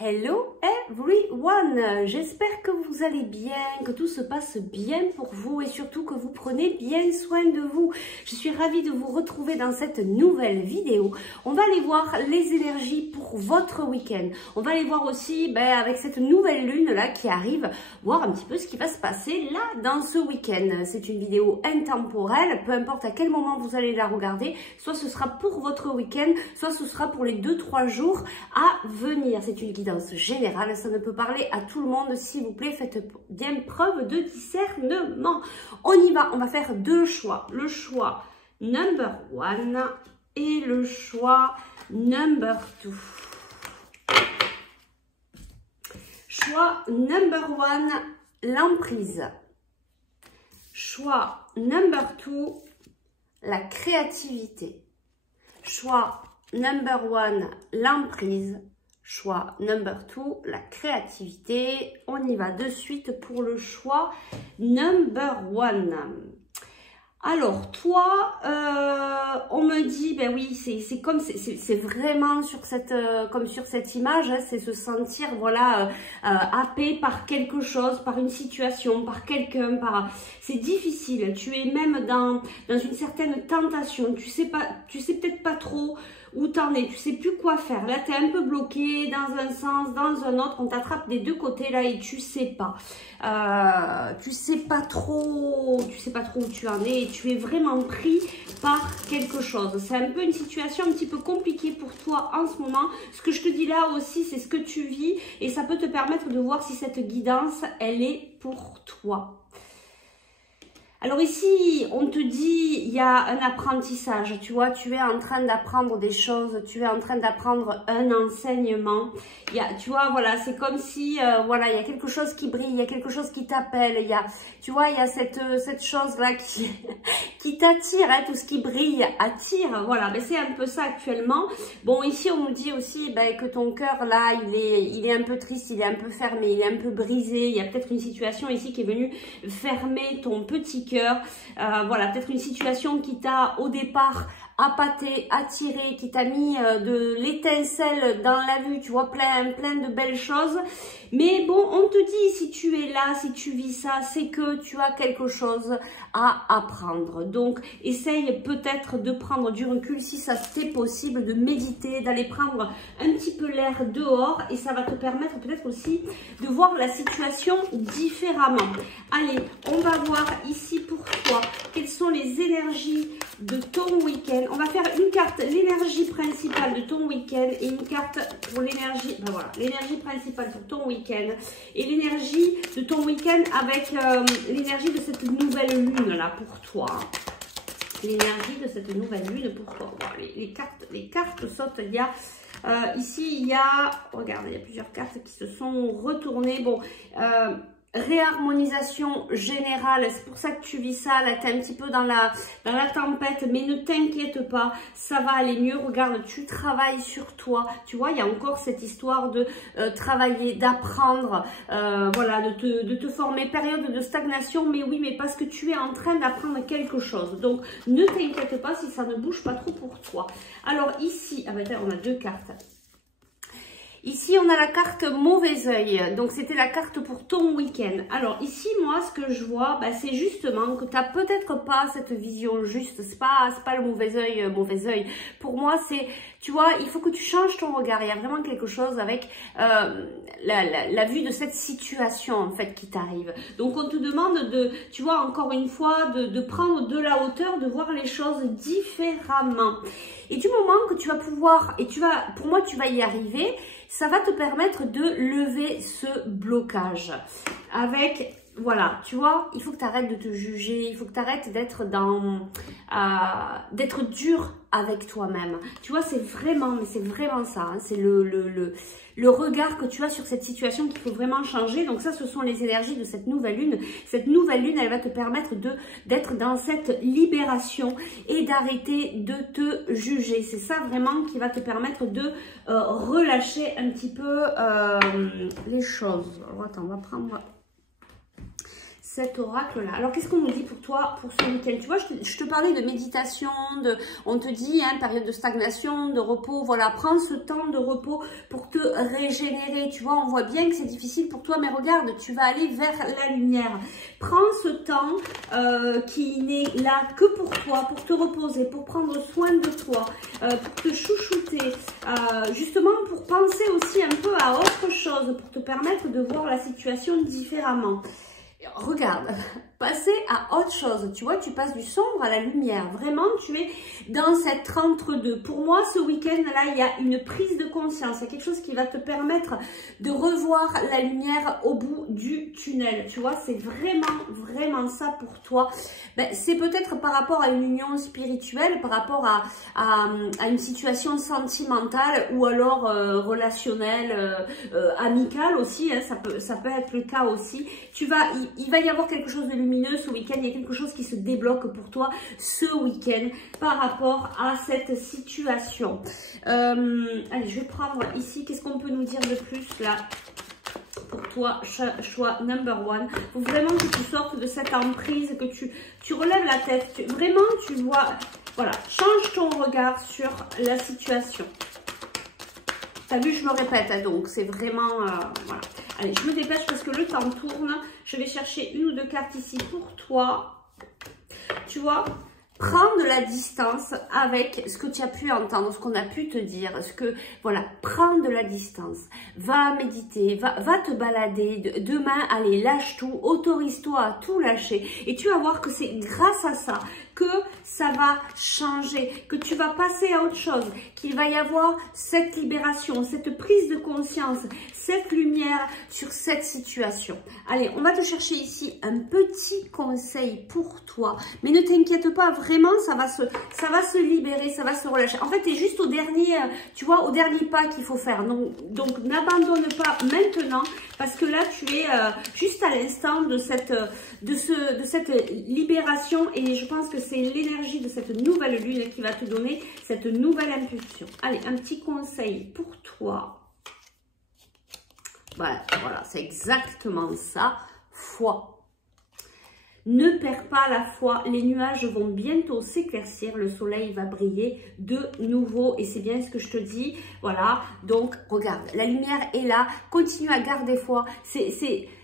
Hello everyone, j'espère que vous allez bien, que tout se passe bien pour vous et surtout que vous prenez bien soin de vous. Je suis ravie de vous retrouver dans cette nouvelle vidéo. On va aller voir les énergies pour votre week-end. On va aller voir aussi avec cette nouvelle lune là qui arrive, voir un petit peu ce qui va se passer là dans ce week-end. C'est une vidéo intemporelle, peu importe à quel moment vous allez la regarder, soit ce sera pour votre week-end, soit ce sera pour les 2-3 jours à venir. C'est une guidance générale, ça ne peut parler à tout le monde, s'il vous plaît, faites bien preuve de discernement. On y va, on va faire deux choix, le choix number 1 et le choix number 2. Choix number 1, l'emprise. Choix number 2, la créativité. Choix number 1, l'emprise. Choix number 2, la créativité. On y va de suite pour le choix number 1. Alors, toi, on me dit, ben oui, c'est comme, c'est vraiment sur cette, comme sur cette image, hein, c'est se sentir, voilà, happé par quelque chose, par une situation, par quelqu'un, c'est difficile. Tu es même dans une certaine tentation. Tu sais peut-être pas trop où t'en es, tu sais plus quoi faire. Là, tu es un peu bloqué dans un sens, dans un autre. On t'attrape des deux côtés là et tu sais pas. Tu sais pas trop où tu en es et tu es vraiment pris par quelque chose. C'est un peu une situation un petit peu compliquée pour toi en ce moment. Ce que je te dis là aussi, c'est ce que tu vis et ça peut te permettre de voir si cette guidance, elle est pour toi. Alors ici, on te dit, il y a un apprentissage, tu vois, tu es en train d'apprendre des choses, tu es en train d'apprendre un enseignement. Tu vois, voilà, c'est comme si, voilà, il y a quelque chose qui brille, il y a quelque chose qui t'appelle, tu vois, il y a cette chose-là qui t'attire, hein, tout ce qui brille attire, voilà, mais c'est un peu ça actuellement. Bon, ici, on nous dit aussi que ton cœur, là, il est un peu triste, il est un peu fermé, il est un peu brisé, il y a peut-être une situation ici qui est venue fermer ton petit cœur. Voilà, peut-être une situation qui t'a au départ appâté, attiré, qui t'a mis de l'étincelle dans la vue, tu vois, plein de belles choses. Mais bon, on te dit, si tu es là, si tu vis ça, c'est que tu as quelque chose à apprendre. Donc, essaye peut-être de prendre du recul si ça t'est possible, de méditer, d'aller prendre un petit peu l'air dehors et ça va te permettre peut-être aussi de voir la situation différemment. Allez, on va voir ici pour toi quelles sont les énergies de ton week-end. On va faire une carte, l'énergie principale de ton week-end et une carte pour l'énergie, voilà, l'énergie principale pour ton week-end et l'énergie de ton week-end avec l'énergie de cette nouvelle lune là pour toi. L'énergie de cette nouvelle lune pour toi. Voilà, les cartes sautent. Il y a ici, il y a, regardez, il y a plusieurs cartes qui se sont retournées. Bon, réharmonisation générale, c'est pour ça que tu vis ça, là tu es un petit peu dans la tempête, mais ne t'inquiète pas, ça va aller mieux. Regarde, tu travailles sur toi, tu vois, il y a encore cette histoire de travailler, d'apprendre, voilà, de te former, période de stagnation, mais oui, mais parce que tu es en train d'apprendre quelque chose, donc ne t'inquiète pas si ça ne bouge pas trop pour toi. Alors ici, on a deux cartes. Ici, on a la carte mauvais œil. Donc, c'était la carte pour ton week-end. Alors, ici, moi, ce que je vois, c'est justement que tu n'as peut-être pas cette vision juste. C'est pas le mauvais œil. Pour moi, c'est, tu vois, il faut que tu changes ton regard. Il y a vraiment quelque chose avec la vue de cette situation, en fait, qui t'arrive. Donc, on te demande de, tu vois, encore une fois, de prendre de la hauteur, de voir les choses différemment. Et du moment que tu vas pouvoir, pour moi, tu vas y arriver, ça va te permettre de lever ce blocage avec, voilà, tu vois, il faut que tu arrêtes de te juger, il faut que tu arrêtes d'être d'être dur avec toi-même. Tu vois, c'est vraiment ça, hein, c'est le regard que tu as sur cette situation qu'il faut vraiment changer. Donc ça, ce sont les énergies de cette nouvelle lune. Cette nouvelle lune, elle va te permettre d'être dans cette libération et d'arrêter de te juger. C'est ça vraiment qui va te permettre de relâcher un petit peu les choses. Alors, attends, on va prendre cet oracle-là. Alors, qu'est-ce qu'on nous dit pour toi, pour ce week-end? Tu vois, je te parlais de méditation, on te dit, hein, période de stagnation, de repos, voilà, prends ce temps de repos pour te régénérer. Tu vois, on voit bien que c'est difficile pour toi, mais regarde, tu vas aller vers la lumière. Prends ce temps qui n'est là que pour toi, pour te reposer, pour prendre soin de toi, pour te chouchouter, justement pour penser aussi un peu à autre chose, pour te permettre de voir la situation différemment. Regarde, passer à autre chose, tu vois, tu passes du sombre à la lumière, vraiment tu es dans cette entre-deux. Pour moi, ce week-end là, il y a une prise de conscience, il y a quelque chose qui va te permettre de revoir la lumière au bout du tunnel, tu vois, c'est vraiment ça pour toi. Ben, c'est peut-être par rapport à une union spirituelle, par rapport à une situation sentimentale ou alors relationnelle, amicale aussi, hein, ça peut être le cas aussi. Il va y avoir quelque chose de lumineux ce week-end, il y a quelque chose qui se débloque pour toi ce week-end par rapport à cette situation. Allez, je vais prendre ici, qu'est-ce qu'on peut nous dire de plus là pour toi, choix number one. Il faut vraiment que tu sortes de cette emprise, que tu relèves la tête, vraiment tu vois, voilà, change ton regard sur la situation. T'as vu, je me répète, hein, donc c'est vraiment, voilà. Allez, je me dépêche parce que le temps tourne. Je vais chercher une ou deux cartes ici pour toi. Tu vois, prends de la distance avec ce que tu as pu entendre, ce qu'on a pu te dire. Voilà, prends de la distance. Va méditer, va te balader. Demain, allez, lâche tout, autorise-toi à tout lâcher. Et tu vas voir que c'est grâce à ça que ça va changer, que tu vas passer à autre chose, qu'il va y avoir cette libération, cette prise de conscience, cette lumière sur cette situation. Allez, on va te chercher ici un petit conseil pour toi, mais ne t'inquiète pas, vraiment, ça va se libérer, ça va se relâcher. En fait, tu es juste au dernier, tu vois, au dernier pas qu'il faut faire. Donc n'abandonne pas maintenant, parce que là, tu es juste à l'instant de cette libération, et je pense que c'est l'énergie de cette nouvelle lune qui va te donner cette nouvelle impulsion. Allez, un petit conseil pour toi. Voilà, c'est exactement ça. Foi. Ne perds pas la foi, les nuages vont bientôt s'éclaircir, le soleil va briller de nouveau et c'est bien ce que je te dis. Voilà, donc regarde, la lumière est là, continue à garder foi,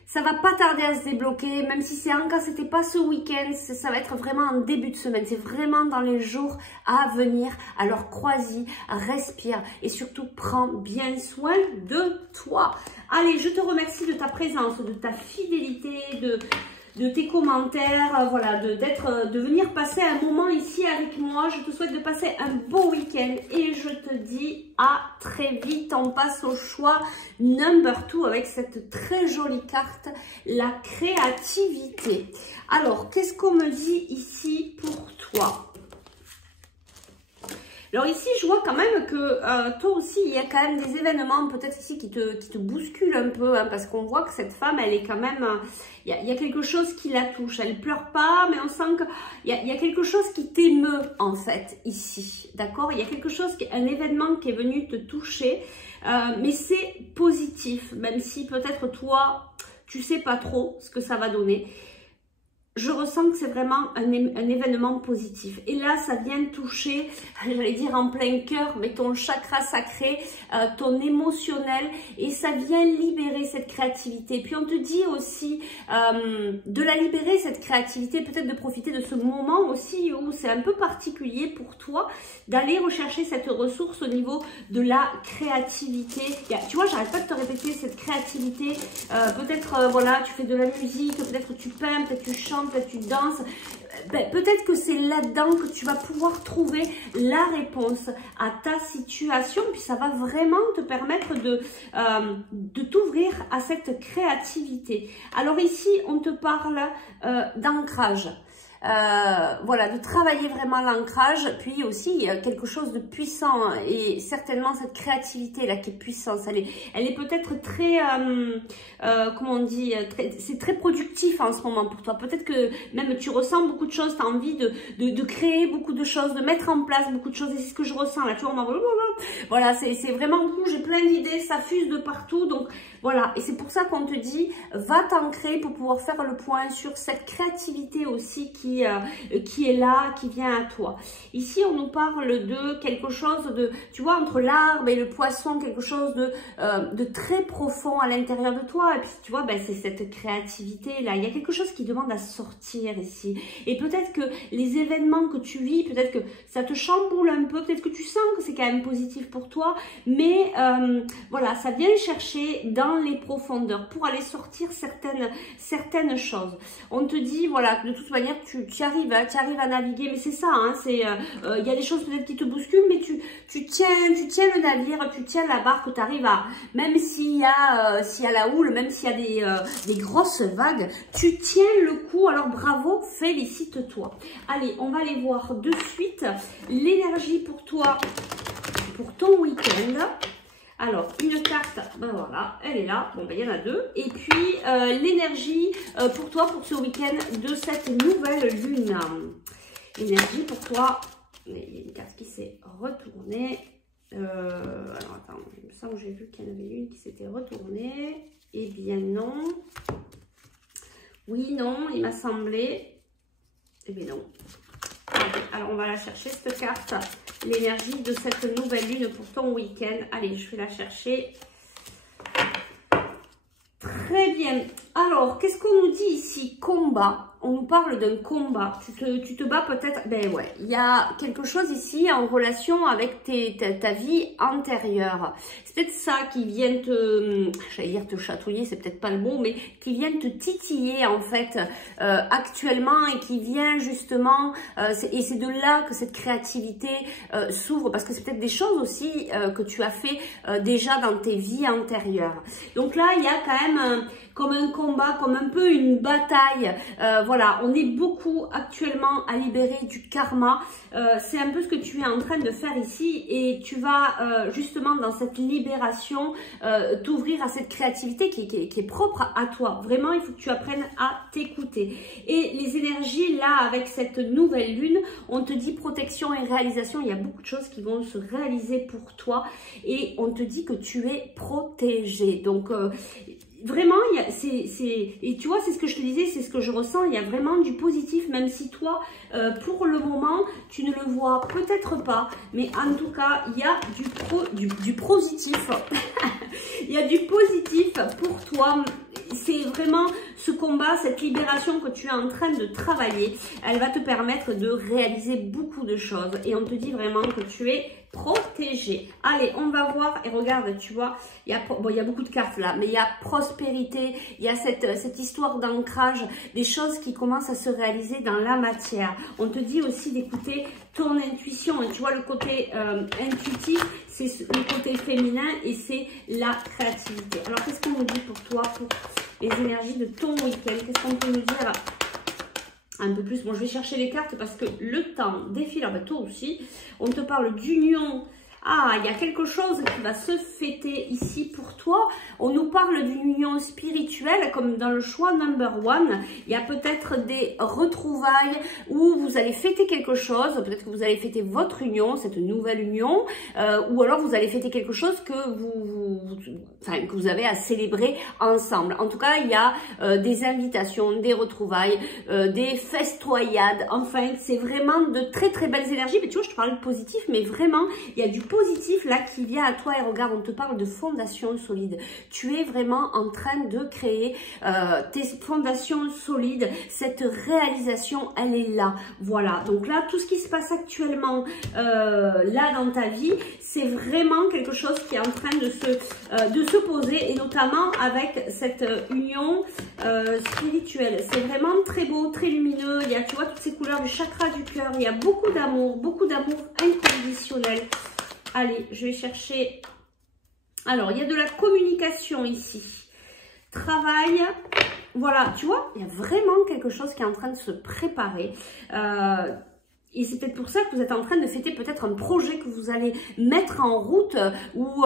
ça va pas tarder à se débloquer, même si c'est encore, c'était pas ce week-end, ça va être vraiment en début de semaine, c'est vraiment dans les jours à venir. Alors crois-y, respire et surtout prends bien soin de toi. Allez, je te remercie de ta présence, de ta fidélité, de tes commentaires, voilà, de venir passer un moment ici avec moi. Je te souhaite de passer un beau week-end et je te dis à très vite. On passe au choix number 2 avec cette très jolie carte, la créativité. Alors, qu'est-ce qu'on me dit ici pour toi? Alors ici, je vois quand même que toi aussi, il y a quand même des événements peut-être ici qui te bousculent un peu, hein, parce qu'on voit que cette femme, elle est quand même... Il y a quelque chose qui la touche. Elle pleure pas, mais on sent qu'il y a quelque chose qui t'émeut en fait ici, d'accord? Il y a quelque chose, un événement qui est venu te toucher, mais c'est positif, même si peut-être toi, tu sais pas trop ce que ça va donner. Je ressens que c'est vraiment un événement positif. Et là, ça vient toucher, j'allais dire en plein cœur, mais ton chakra sacré, ton émotionnel. Et ça vient libérer cette créativité. Puis on te dit aussi de la libérer, cette créativité. Peut-être de profiter de ce moment aussi où c'est un peu particulier pour toi. D'aller rechercher cette ressource au niveau de la créativité. Tu vois, j'arrête pas de te répéter cette créativité. Peut-être, voilà, tu fais de la musique, peut-être tu peins, peut-être tu chantes, peut-être tu danses, peut-être que c'est là-dedans que tu vas pouvoir trouver la réponse à ta situation, puis ça va vraiment te permettre de t'ouvrir à cette créativité. Alors ici, on te parle d'ancrage. voilà, de travailler vraiment l'ancrage, puis aussi quelque chose de puissant, et certainement cette créativité là qui est puissante, elle est peut-être très, comment on dit, c'est très productif en ce moment pour toi. Peut-être que même tu ressens beaucoup de choses, tu as envie de créer beaucoup de choses, de mettre en place beaucoup de choses, et c'est ce que je ressens là, tu vois, voilà, c'est vraiment cool, j'ai plein d'idées, ça fuse de partout, donc voilà, et c'est pour ça qu'on te dit, va t'ancrer pour pouvoir faire le point sur cette créativité aussi qui est là, qui vient à toi. Ici, on nous parle de quelque chose de, tu vois, entre l'arbre et le poisson, quelque chose de très profond à l'intérieur de toi. Et puis, tu vois, ben, c'est cette créativité-là. Il y a quelque chose qui demande à sortir ici. Et peut-être que les événements que tu vis, peut-être que ça te chamboule un peu, peut-être que tu sens que c'est quand même positif pour toi, mais voilà, ça vient chercher dans les profondeurs pour aller sortir certaines choses. On te dit, voilà, de toute manière, tu arrives à naviguer, mais c'est ça, hein, il y a des choses peut-être qui te bousculent, mais tu tiens le navire, tu tiens la barque, tu arrives à, même s'il y a la houle, même s'il y a des grosses vagues, tu tiens le coup. Alors bravo, félicite-toi. Allez, on va aller voir de suite l'énergie pour toi, pour ton week-end. Alors, une carte, ben voilà, elle est là. Bon, ben il y en a deux. Et puis, l'énergie pour toi, pour ce week-end de cette nouvelle lune. L'énergie pour toi. Il y a une carte qui s'est retournée. Alors, attends, il me semble que j'ai vu qu'il y en avait une qui s'était retournée. Eh bien, non. Oui, non, il m'a semblé. Eh bien, non. Alors, on va la chercher, cette carte. L'énergie de cette nouvelle lune pour ton week-end. Allez, je vais la chercher. Très bien. Alors, qu'est-ce qu'on nous dit ici? Combat. On nous parle d'un combat. Tu te bats peut-être. Ben ouais, il y a quelque chose ici en relation avec ta vie antérieure. C'est peut-être ça qui vient j'allais dire te chatouiller, c'est peut-être pas le mot, mais qui vient te titiller en fait actuellement, et qui vient justement, et c'est de là que cette créativité s'ouvre, parce que c'est peut-être des choses aussi que tu as fait déjà dans tes vies antérieures. Donc là, il y a quand même comme un combat, comme un peu une bataille. Voilà, on est beaucoup actuellement à libérer du karma. C'est un peu ce que tu es en train de faire ici, et tu vas justement dans cette libération t'ouvrir à cette créativité qui est propre à toi. Vraiment, il faut que tu apprennes à t'écouter. Et les énergies là, avec cette nouvelle lune, on te dit protection et réalisation. Il y a beaucoup de choses qui vont se réaliser pour toi, et on te dit que tu es protégé. Donc vraiment, et tu vois, c'est ce que je te disais, c'est ce que je ressens, il y a vraiment du positif, même si toi, pour le moment, tu ne le vois peut-être pas, mais en tout cas, il y a du positif, il y a du positif pour toi. C'est vraiment ce combat, cette libération que tu es en train de travailler, elle va te permettre de réaliser beaucoup de choses, et on te dit vraiment que tu es protégé. Allez, on va voir, et regarde, tu vois, il y a beaucoup de cartes là, mais il y a prospérité, il y a cette histoire d'ancrage, des choses qui commencent à se réaliser dans la matière. On te dit aussi d'écouter ton intuition, et tu vois, le côté intuitif, c'est le côté féminin, et c'est la créativité. Alors, qu'est-ce qu'on nous dit pour toi, pour les énergies de ton week-end? Qu'est-ce qu'on peut nous dire un peu plus? Bon, je vais chercher les cartes parce que le temps défile. Ah ben, toi aussi, on te parle d'union. Ah, il y a quelque chose qui va se fêter ici pour toi. On nous parle d'une union spirituelle, comme dans le choix number one. Il y a peut-être des retrouvailles où vous allez fêter quelque chose. Peut-être que vous allez fêter votre union, cette nouvelle union. Ou alors vous allez fêter quelque chose que que vous avez à célébrer ensemble. En tout cas, il y a des invitations, des retrouvailles, des festoyades. Enfin, c'est vraiment de très très belles énergies. Mais tu vois, je te parle de positif, mais vraiment, il y a du positif là qui vient à toi. Et regarde, on te parle de fondation solide. Tu es vraiment en train de créer tes fondations solides. Cette réalisation, elle est là. Voilà, donc là, tout ce qui se passe actuellement là dans ta vie, c'est vraiment quelque chose qui est en train de se poser, et notamment avec cette union spirituelle. C'est vraiment très beau, très lumineux. Il y a, tu vois, toutes ces couleurs du chakra du cœur. Il y a beaucoup d'amour inconditionnel. Allez, je vais chercher. Alors, il y a de la communication ici. Travail, voilà, tu vois, il y a vraiment quelque chose qui est en train de se préparer. Et c'est peut-être pour ça que vous êtes en train de fêter peut-être un projet que vous allez mettre en route ou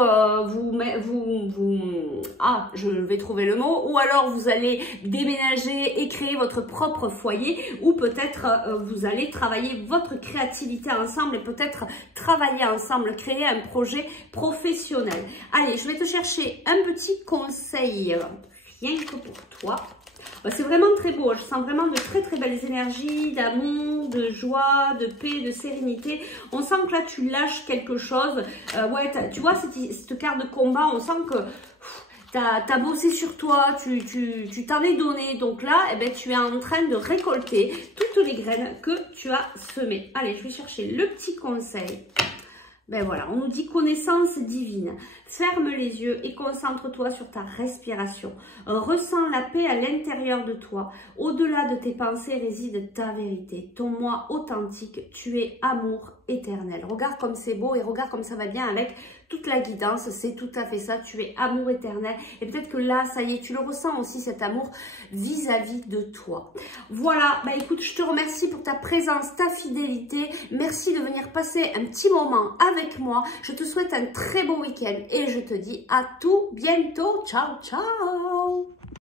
je vais trouver le mot, ou alors vous allez déménager et créer votre propre foyer, ou peut-être vous allez travailler votre créativité ensemble et peut-être travailler ensemble, créer un projet professionnel. Allez, je vais te chercher un petit conseil, rien que pour toi. C'est vraiment très beau, je sens vraiment de très très belles énergies, d'amour, de joie, de paix, de sérénité. On sent que là tu lâches quelque chose. Ouais, tu vois cette carte de combat, on sent que tu as bossé sur toi, tu t'en es donné. Donc là, eh ben, tu es en train de récolter toutes les graines que tu as semées. Allez, je vais chercher le petit conseil. Ben voilà, on nous dit connaissance divine. Ferme les yeux et concentre-toi sur ta respiration. Ressens la paix à l'intérieur de toi. Au-delà de tes pensées réside ta vérité. Ton moi authentique, tu es amour éternel. Regarde comme c'est beau et regarde comme ça va bien avec toute la guidance. C'est tout à fait ça, tu es amour éternel. Et peut-être que là, ça y est, tu le ressens aussi cet amour vis-à-vis de toi. Voilà, bah écoute, je te remercie pour ta présence, ta fidélité. Merci de venir passer un petit moment avec moi. Je te souhaite un très beau week-end et je te dis à tout bientôt. Ciao, ciao!